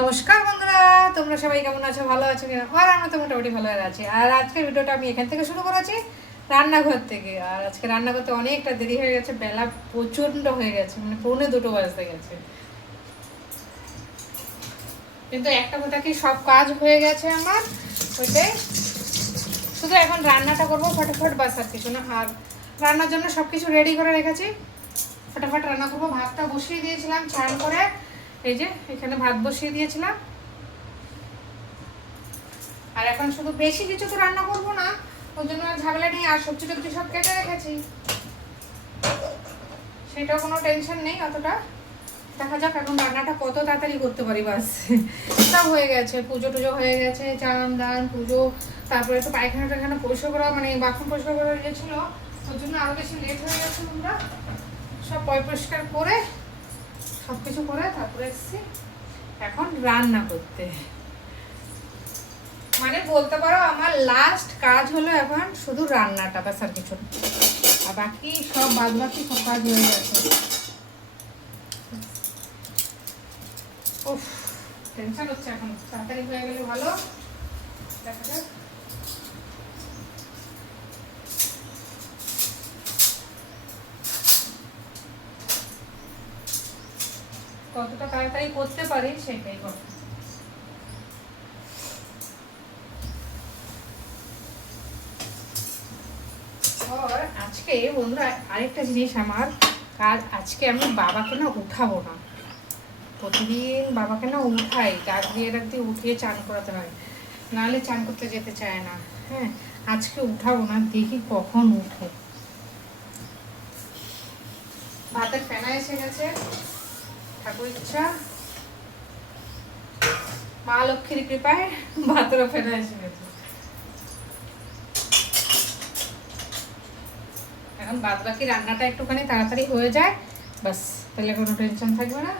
নমস্কার বন্ধুরা, তোমরা সবাই কেমন আছো? ভালো আছো কিনা? আর আমরা তো মোটামুটি ভালো আছি। আর আজকের ভিডিওটা আমি এখান থেকে শুরু করেছি, রান্নাঘর থেকে। আর আজকে রান্না করতে অনেকটা দেরি হয়ে গেছে, বেলা প্রচণ্ড হয়ে গেছে, মানে 1:45 বাজতে গেছে। কিন্তু একটা কথা কি, সব কাজ হয়ে গেছে আমার, ওইটাই শুধু এখন রান্নাটা করবো ফটাফট, বাস আর কিছু না। আর রান্নার জন্য সব কিছু রেডি করে রেখেছি, ফটাফট রান্না করবো। ভাতটা বসিয়ে দিয়েছিলাম চান করে, এই যে এখানে ভাত বসিয়ে দিয়েছিলাম। আর এখন শুধু বেশি কিছু তো রান্না করবো না, ওই জন্য আর ঝামেলা নেই। আর সবজি টবজি সব কেটে রেখেছি, সেটাও কোনো টেনশন নেই অতটা। দেখা যাক এখন রান্নাটা কত তাড়াতাড়ি করতে পারি, বাস। সব হয়ে গেছে, পুজো টুজো হয়ে গেছে, চান দান পুজো, তারপরে তো পায়খানা টায়খানা পরিষ্কার করা, মানে বাথরুম পরিষ্কার করা গিয়েছিলো, ওর জন্য আরও বেশি লেট হয়ে গেছে। তোমরা সব পরিষ্কার করে সব কিছু করে তারপরে এসেছি এখন রান্না করতে। মানে বলতে পারো আমার লাস্ট কাজ হলো এখন শুধু রান্নাটা, ব্যাস আর কিছু না। আর বাকি সব বাদ বাকি সব কাজ হয়ে গেছে। উফ, টেনশন হচ্ছে এখন, তাড়াতাড়ি হয়ে গেলে ভালো। দেখা যাক কতটা তাড়াতাড়ি করতে পারি, সেটাই কথা। আর আজকে বন্ধুরা আরেকটা জিনিস আমার কাজ, আজকে আমি বাবাকে না উঠাবো না। প্রতিদিন বাবাকে না উঠাই, ডাক দিয়ে উঠিয়ে চান করাতে হয়, নাহলে চান করতে যেতে চায় না। হ্যাঁ, আজকে উঠাবো না, দেখি কখন উঠে। ভাতের ফেনা এসে গেছে, ঠাকুর ইচ্ছা, মা লক্ষ্মীর কৃপায় ভাতেরও ফেনা এসে গেছে। এখন বাদ বাকি রান্নাটা একটুখানি তাড়াতাড়ি হয়ে যায়, বাস, তাহলে কোনো টেনশন থাকবে না।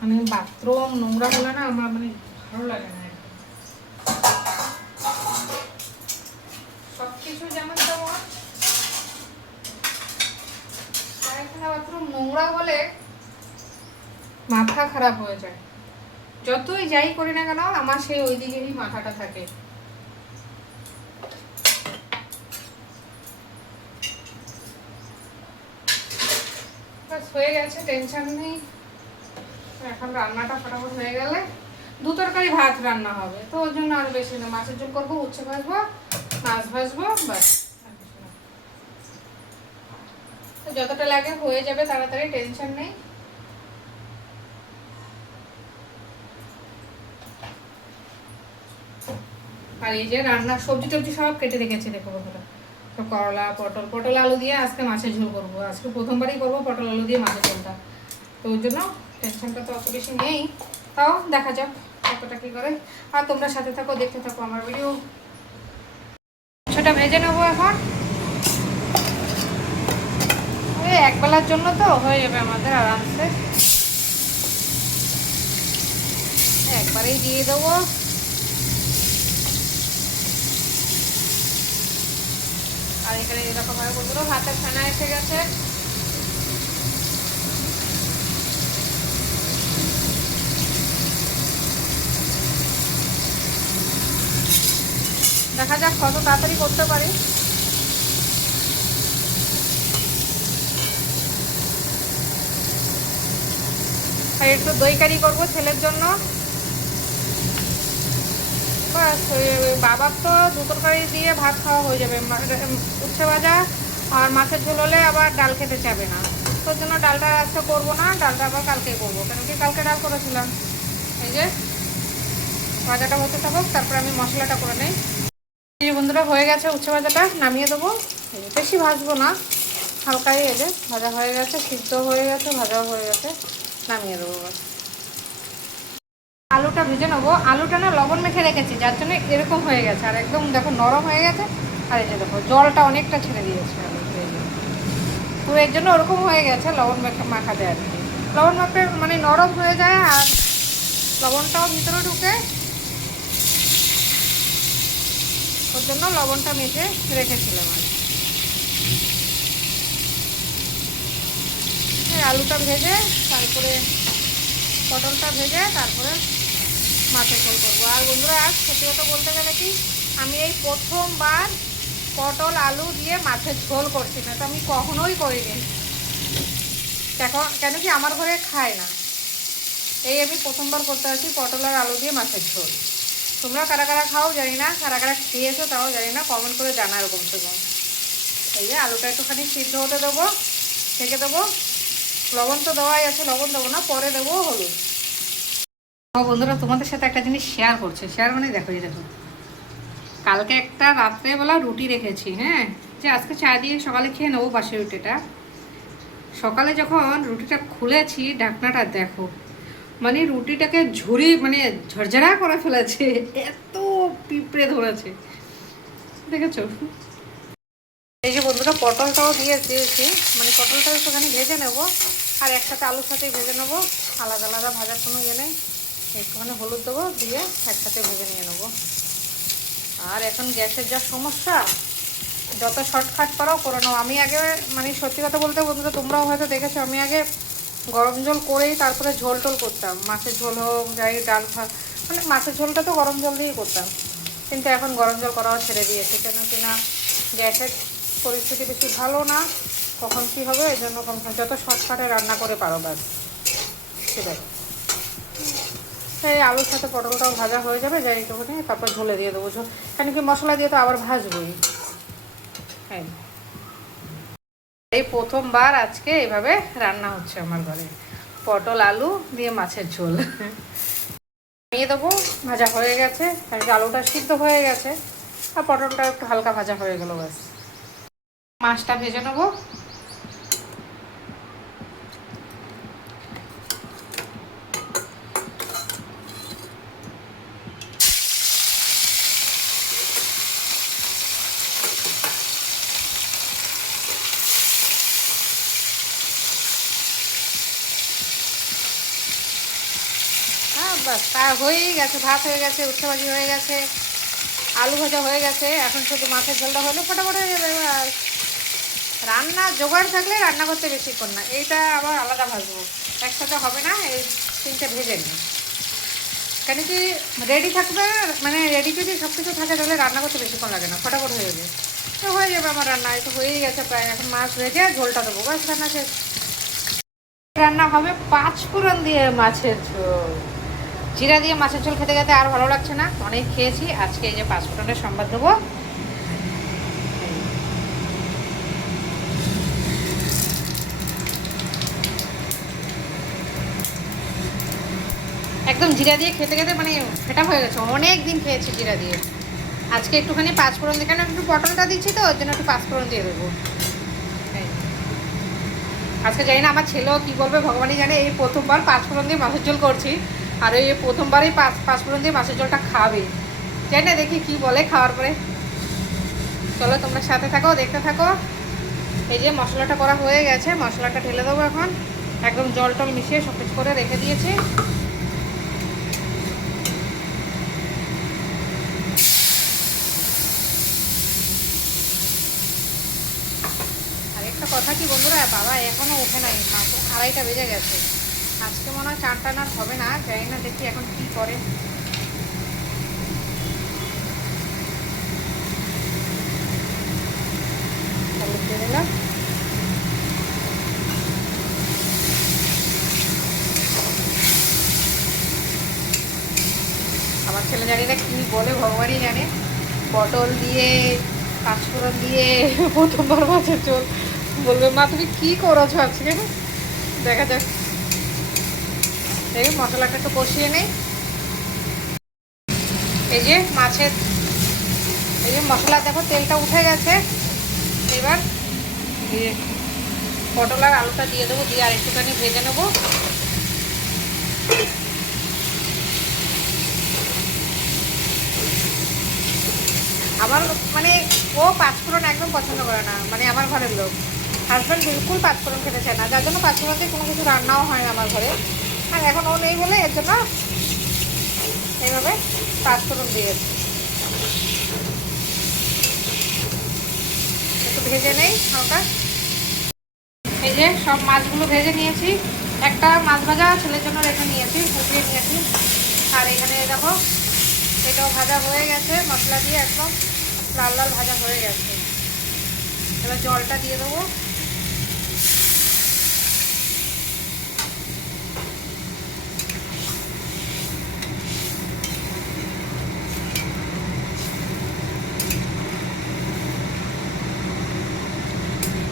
মানে বাথরুম নোংরা হলে না আমার মানে ভালো লাগে না। সবকিছু যেমন তেমন, পায়খানা বাথরুম নোংরা হলে মাথা খারাপ হয়ে যায়। যতই যাই করি না কেন আমার সেই ওই দিকেরই মাথাটা থাকে। হয়ে গেছে, টেনশন নেই। এখন রান্নাটা ফটাফট হয়ে গেলে 2 তরকারি ভাত রান্না হবে, তো ওর জন্য আরো বেশি না। মাছের ঝোল করবো, উচ্ছে ভাজবো, মাছ ভাজবো, বাস। তো যতটা লাগে হয়ে যাবে তাড়াতাড়ি, টেনশন নেই। আর এই যে রান্নার সবজি টবজি সব কেটে রেখেছি, দেখো বন্ধুরা। তো করলা, পটল আলু দিয়ে আজকে মাছের ঝোল করবো। আজকে প্রথমবারই করবো পটল আলু দিয়ে মাছের ঝোলটা, তো ওই জন্য টেনশনটা তো অত বেশি নেই। তাও দেখা যাক কতটা কী করে। আর তোমরা সাথে থাকো, দেখতে থাকো আমার ভিডিও। সেটা ভেজে নেবো এখন, ওই একবেলার জন্য তো হয়ে যাবে আমাদের আরামসে, একবারেই দিয়ে দেবো। আর এখানে এরকমভাবে বলবো ভাতের ফেনা এসে গেছে। দেখা যাক কত তাড়াতাড়ি করতে পারি। আর একটু দই কারি করবো ছেলের জন্য। বাবার তো 2 তরকারি দিয়ে ভাত খাওয়া হয়ে যাবে। উচ্ছে ভাজা আর মাছের ঝোল হলে আবার ডাল খেতে চাবে না, তোর জন্য ডালটা আজকে করবো না, ডালটা আবার কালকে করবো, কেন কি কালকে ডাল করেছিলাম। এই যে ভাজাটা হতে থাকুক, তারপর আমি মশলাটা করে নিই। এই যে বন্ধুরা হয়ে গেছে উচ্ছে ভাজাটা, নামিয়ে দেবো। বেশি ভাজবো না, হালকাই। এই যে ভাজা হয়ে গেছে, সিদ্ধ হয়ে গেছে, ভাজাও হয়ে গেছে, নামিয়ে দেবো। আলুটা ভেজে নেবো। আলুটা না লবণ মেখে রেখেছি, যার জন্য এরকম হয়ে গেছে। আর একদম দেখো নরম হয়ে গেছে। আর এই যে দেখো জলটা অনেকটা ছেড়ে দিয়েছে, তো এর জন্য ওরকম হয়ে গেছে। লবণ মাখাতে আর কি, লবণ মাখতে মানে নরম হয়ে যায়, আর লবণটাও ভিতরে ঢুকে, ওর জন্য লবণটা মেখে রেখেছিলাম আর আলুটা ভেজে তারপরে পটলটা ভেজে তারপরে মাছের ঝোল করবো। আর বন্ধুরা আজ সত্যি কথা বলতে গেলে কি, আমি এই প্রথমবার পটল আলু দিয়ে মাছের ঝোল করছি, না তো আমি কখনোই করিনি। কেন কি আমার ঘরে খায় না, এই আমি প্রথমবার করতে পারছি পটল আর আলু দিয়ে মাছের ঝোল। তোমরা কারা কারা খাও জানি না, কারা কারা খেয়েছো তাও জানি না, কমেন্ট করে জানা এরকম তো। এই যে আলুটা একটুখানি সিদ্ধ হতে দেবো, ঢেকে দেবো। লবণ তো দেওয়াই আছে, লবণ দেবো না, পরে দেবো হলুদ। বন্ধুরা তোমাদের সাথে একটা জিনিস শেয়ার করছে, শেয়ার মানে দেখো এই দেখো, কালকে একটা রাত্রেবেলা রুটি রেখেছি, হ্যাঁ, যে আজকে চা দিয়ে সকালে খেয়ে নেবো বাসি রুটিটা। সকালে যখন রুটিটা খুলেছি ঢাকনাটা দেখো, মানে রুটিটাকে ঝুরি মানে ঝরঝরা করে ফেলেছে, এত পিঁপড়ে ধরেছে, দেখেছো? এই যে বন্ধুরা পটলটাও দিয়েছি, মানে পটলটা একটুখানি ভেজে নেবো, আর একসাথে আলুর সাথেই ভেজে নেবো, আলাদা আলাদা ভাজার কোনো ইয়ে নেই। একটুখানি হলুদ দেবো, দিয়ে একসাথে ভেজে নিয়ে নেবো। আর এখন গ্যাসের যা সমস্যা, যত শর্টকাট পারো করে নাও। আমি আগে মানে সত্যি কথা বলতে বন্ধুরা তোমরাও হয়তো দেখেছো, আমি আগে গরম জল করেই তারপরে ঝোল টোল করতাম, মাছের ঝোল হোক যাই ডাল মানে মাছের ঝোলটা তো গরম জল দিয়েই করতাম। কিন্তু এখন গরম জল করাও ছেড়ে দিয়েছি, কেন কিনা গ্যাসের পরিস্থিতি বেশি ভালো না, কখন কী হবে, এই জন্য যত শর্টকাটে রান্না করে পারো ব্যাস সেটাই। এই আলুর সাথে পটলটাও ভাজা হয়ে যাবে, যাই একটুখানি তারপর ঝোলে দিয়ে দেবো। ঝোল কেন কি মশলা দিয়ে তো আবার ভাজবই। হ্যাঁ, এই প্রথমবার আজকে এইভাবে রান্না হচ্ছে আমার ঘরে, পটল আলু দিয়ে মাছের ঝোল। নিয়ে দেবো, ভাজা হয়ে গেছে, কারণ কি আলুটা সিদ্ধ হয়ে গেছে আর পটলটা একটু হালকা ভাজা হয়ে গেল ব্যাস। মাছটা ভেজে নেবো। বাস তা হয়েই গেছে, ভাত হয়ে গেছে, উচ্ছে ভাজি হয়ে গেছে, আলু ভাজা হয়ে গেছে, এখন শুধু মাছের ঝোলটা হলে ফটাফট হয়ে যাবে। আর রান্না জোগাড় থাকলে রান্না করতে বেশিক্ষণ না, এইটা আবার আলাদা ভাজবো, একসাথে হবে না, এই তিনটে ভেজে নিই। কেন কি রেডি থাকবে, মানে রেডি যদি সব কিছু থাকে তাহলে রান্না করতে বেশিক্ষণ লাগে না, ফটাফট হয়ে যাবে। তো হয়ে যাবে আমার রান্না, এই তো হয়েই গেছে প্রায়। এখন মাছ ভেজে ঝোলটা দেবো, ব্যাস রান্না শেষ। রান্না হবে 5 ফোড়ন দিয়ে মাছের ঝোল। জিরা দিয়ে মাছের ঝোল খেতে খেতে আর ভালো লাগছে না, অনেক খেয়েছি, আজকে এই যে 5 ফোড়নের সম্বাদ দেবো। একদম জিরা দিয়ে খেতে খেতে মানে ফেটা হয়ে গেছে, অনেক দিন খেয়েছি জিরা দিয়ে। আজকে একটুখানি 5 ফোড়ন দিয়ে, কেন একটু পটলটা দিচ্ছি তো ওর জন্য একটু 5 ফোড়ন দিয়ে দেবো। আজকে জানি না আমার ছেলেও কী বলবে ভগবানই জানে, এই প্রথমবার 5 ফোড়ন দিয়ে মাছের ঝোল করছি, আর এই প্রথমবারই 5 ফোড়ন দিয়ে মাছের ঝোলটা খাবে, জানি না, দেখি কি বলে খাওয়ার পরে। চলো তোমরা সাথে থাকো, দেখতে থাকো। এই যে মশলাটা করা হয়ে গেছে, মশলাটা ঢেলে দেবো এখন, একদম জল টল মিশিয়ে সব কিছু করে রেখে দিয়েছি। একটা কথা কি বন্ধুরা, বাবা এখনো ওঠে নাই, 2:30 বেজে গেছে, আজকে মনে হয় চান টান আর হবে না, জানি না, দেখি এখন কি করে। দিলাম আমার ছেলে জানি না কি বলে ভগবানই জানে, পটল দিয়ে 5 ফোড়ন দিয়ে প্রথমবার মাছের ঝোল, বলবে মা তুমি কি করেছো আজকে, দেখা যাক। এই মশলাটা একটু কষিয়ে নেই। এই যে মাছের, এই যে মশলা দেখো তেলটা উঠে গেছে, এবার পটল আর আলুটা দিয়ে দেবো, দিয়ে আর একটুখানি ভেজে নেবো। আমার মানে ও 5 ফোড়ন একদম পছন্দ করে না, মানে আমার ঘরের লোক, হাজব্যান্ড বিলকুল 5 ফোড়ন খেতে চায় না, যার জন্য 5 ফোড়ন দিয়ে কোনো কিছু রান্নাও হয় না আমার ঘরে। আর এখন ও নেই বলে এর জন্য এইভাবে 5 ফোড়ন দিয়েছি। একটু ভেজে নেই হালকা। এই যে সব মাছগুলো ভেজে নিয়েছি। একটা মাছ ভাজা ছেলের জন্য রেখে নিয়েছি, ফুটিয়ে নিয়েছি। আর এখানে দেখো এটাও ভাজা হয়ে গেছে, মশলা দিয়ে একদম লাল লাল ভাজা হয়ে গেছে। এবার জলটা দিয়ে দেবো।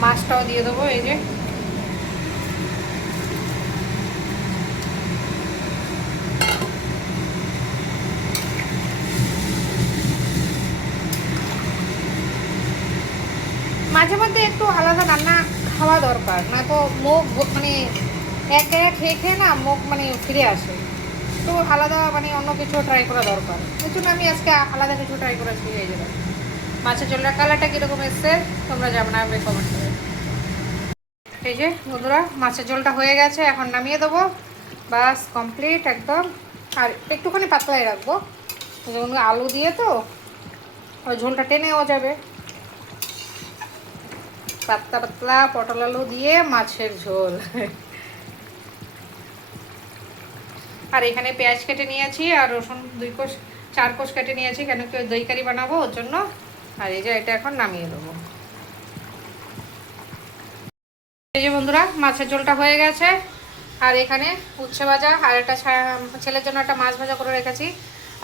মাছটাও দিয়ে দেবো। এই যে মাঝে মধ্যে একটু আলাদা রান্না খাওয়া দরকার, না তো মুখ মানে এক জায়গায় খেয়ে খেয়ে না মুখ মানে ফিরে আসে। তো আলাদা মানে অন্য কিছু ট্রাই করা দরকার। ওই জন্য আমি আজকে আলাদা কিছু ট্রাই করেছি। এই যে মাছের ঝোলটা কালারটা কীরকম এসছে তোমরা জানাবে কমেন্ট করে। এই যে বন্ধুরা মাছের ঝোলটা হয়ে গেছে, এখন নামিয়ে দেবো। বাস কমপ্লিট একদম। আর একটুখানি পাতলাই রাখবো, যেমন আলু দিয়ে তো ওই ঝোলটা টেনেও যাবে। পাতলা পাতলা পটল আলু দিয়ে মাছের ঝোল। আর এখানে পেঁয়াজ কেটে নিয়েছি আর রসুন 4 কোষ কেটে নিয়েছি, কেন কি দই কারি বানাবো ওর জন্য। আর এই যে এটা এখন নামিয়ে দেবো। এই যে বন্ধুরা মাছের ঝোলটা হয়ে গেছে। আর এখানে উচ্ছে ভাজা আর একটা ছেলের জন্য একটা মাছ ভাজা করে রেখেছি।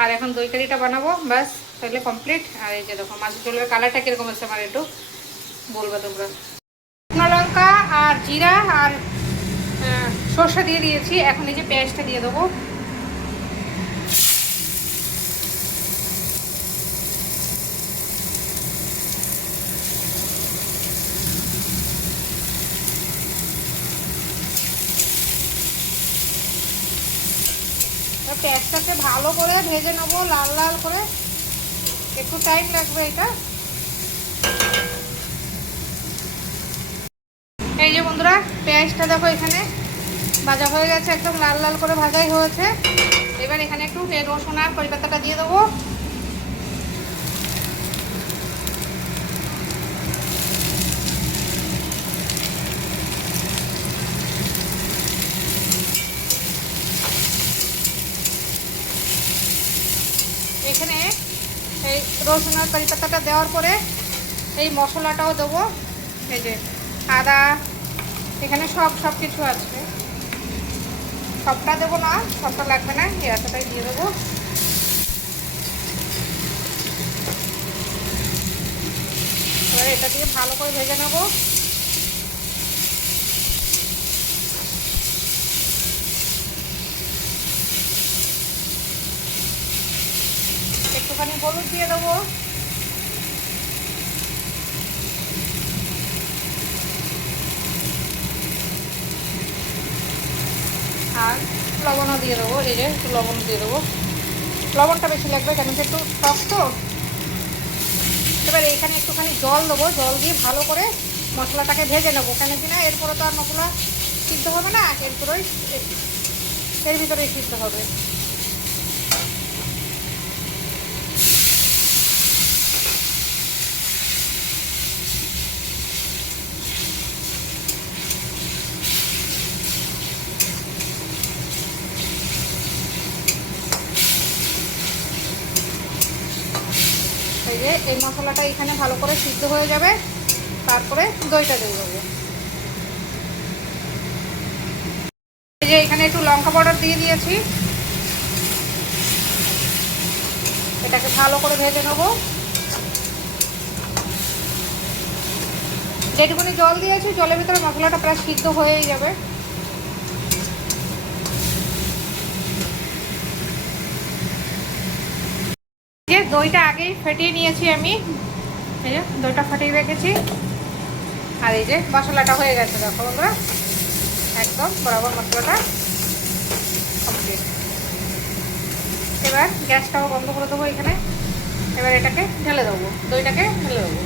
আর এখন দই কারিটা বানাবো, ব্যাস তাহলে কমপ্লিট। আর এই যে দেখো মাছের ঝোলের কালারটা কীরকম আছে আমার একটু বলবে তোমরা। শুকনো লঙ্কা আর জিরা আর সর্ষে দিয়ে দিয়েছি। এখন এই যে পেঁয়াজটা দিয়ে দেবো। পেঁয়াজটাকে ভালো করে ভেজে নেবো লাল লাল করে, একটু টাইম লাগবে এটা। এই যে বন্ধুরা পেঁয়াজটা দেখো এখানে ভাজা হয়ে গেছে, একদম লাল লাল করে ভাজাই হয়েছে। এবার এখানে একটু রসুন আর কারি পাতাটা দিয়ে দেবো। এখানে এই রসুন আর কারি পাতাটা দেওয়ার পরে এই মশলাটাও দেবো। এই যে আদা, এখানে সব কিছু আছে, সবটা দেবো না, সবটা লাগবে না, এই আটাটাই দিয়ে দেবো। এবার এটা দিয়ে ভালো করে ভেজে নেবো। একটুখানি হলুদ দিয়ে দেবো। আর লবণও দিয়ে দেবো। এই যে একটু লবণ দিয়ে দেবো, লবণটা বেশি লাগবে কেন কি একটু টক তো। এবার এইখানে একটুখানি জল দেবো, জল দিয়ে ভালো করে মশলাটাকে ভেজে নেবো, কেন কি না এরপরে তো আর মশলা সিদ্ধ হবে না, এর ভিতরেই সিদ্ধ হবে। এই যে এই মশলাটা এখানে ভালো করে সিদ্ধ হয়ে যাবে, তারপরে দইটা দিয়ে দেবো। এই যে এখানে একটু লঙ্কা পাউডার দিয়ে দিয়েছি, এটাকে ভালো করে ভেজে নেবো। যেটুকুনি জল দিয়েছি জলের ভিতরে মশলাটা প্রায় সিদ্ধ হয়েই যাবে। যে দইটা আগেই ফেটিয়ে নিয়েছি আমি, এই যে দইটা ফাটিয়ে রেখেছি। আর এই যে মশলাটা হয়ে গেছে দেখো বন্ধুরা, একদম বরাবর মশলাটা কমপ্লিট। এবার গ্যাসটাও বন্ধ করে দেবো এখানে। এবার এটাকে ঢেলে দেবো, দইটাকে ঢেলে দেবো।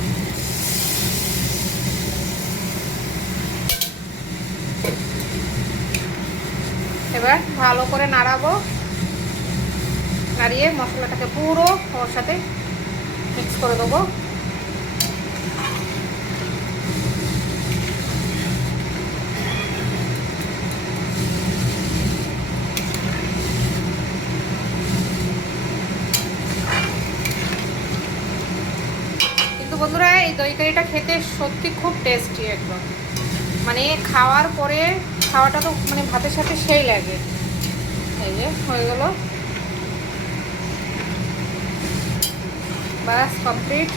এবার ভালো করে নাড়াবো, নাড়িয়ে মশলাটাকে পুরো ওর সাথে মিক্স করে দেবো। দই কারিটা খেতে সত্যি খুব টেস্টি একদম, মানে খাওয়ার পরে খাওয়াটা তো মানে ভাতের সাথে সেই লাগে। এই যে হয়ে গেল, ব্যাস কমপ্লিট।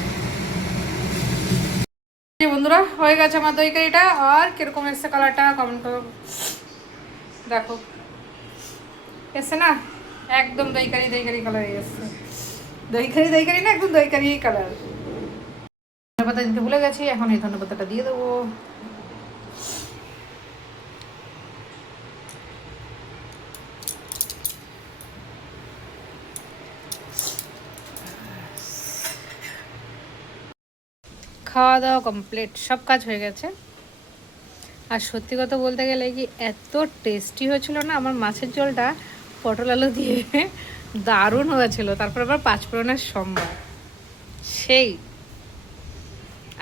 বন্ধুরা হয়ে গেছে আমার দই কারিটা। আর কিরকম এসছে কালারটা কমেন্ট করো। দেখো এসছে না, একদম দই কারি কালার এসছে। দই কারি না, একদম দই কারি কালার। ধন্যবাদ দিতে ভুলে গেছি, এখন এই ধন্যবাদটা দিয়ে দেবো। খাওয়া দাওয়া কমপ্লিট, সব কাজ হয়ে গেছে। আর সত্যি কথা বলতে গেলে কি এত টেস্টি হয়েছিল না আমার মাছের ঝোলটা, পটল আলু দিয়ে দারুণ হয়েছিল। তারপর আবার পাঁচফোড়নের সম্বার, সেই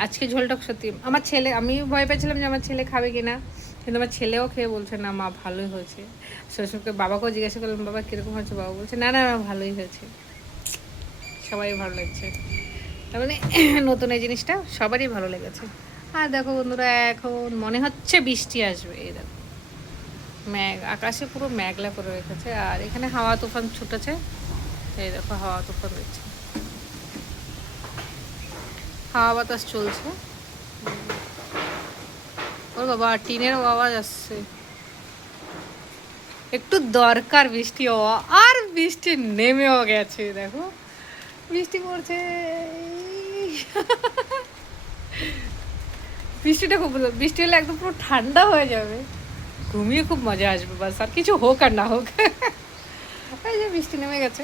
আজকে ঝোলটা সত্যি আমার ছেলে, আমি ভয় পেয়েছিলাম যে আমার ছেলে খাবে কিনা, কিন্তু আমার ছেলেও খেয়ে বলছে না মা ভালোই হয়েছে। শ্বশুরকে বাবাকেও জিজ্ঞাসা করলাম বাবা কীরকম হয়েছে, বাবা বলছে না না ভালোই হয়েছে, সবাই ভালো লাগছে। তার মানে নতুন এই জিনিসটা সবারই ভালো লেগেছে। আর দেখো বন্ধুরা এখন মনে হচ্ছে বৃষ্টি আসবে, এই দেখো মেঘ আকাশে পুরো মেঘলা করে রেখেছে। আর এখানে হাওয়া তুফান ছুটেছে, এই দেখো হাওয়া তুফান দিচ্ছে, হাওয়া বাতাস চলছে। ওর বাবা টিনের আওয়াজ আসছে, একটু দরকার বৃষ্টি হওয়া। আর বৃষ্টি নেমেও গেছে, দেখো বৃষ্টি পড়ছে। বৃষ্টিটা খুব, বৃষ্টি হলে একদম পুরো ঠান্ডা হয়ে যাবে, ঘুমিয়ে খুব মজা আসবে, বাস আর কিছু হোক আর না হোক। এই যে বৃষ্টি নেমে গেছে।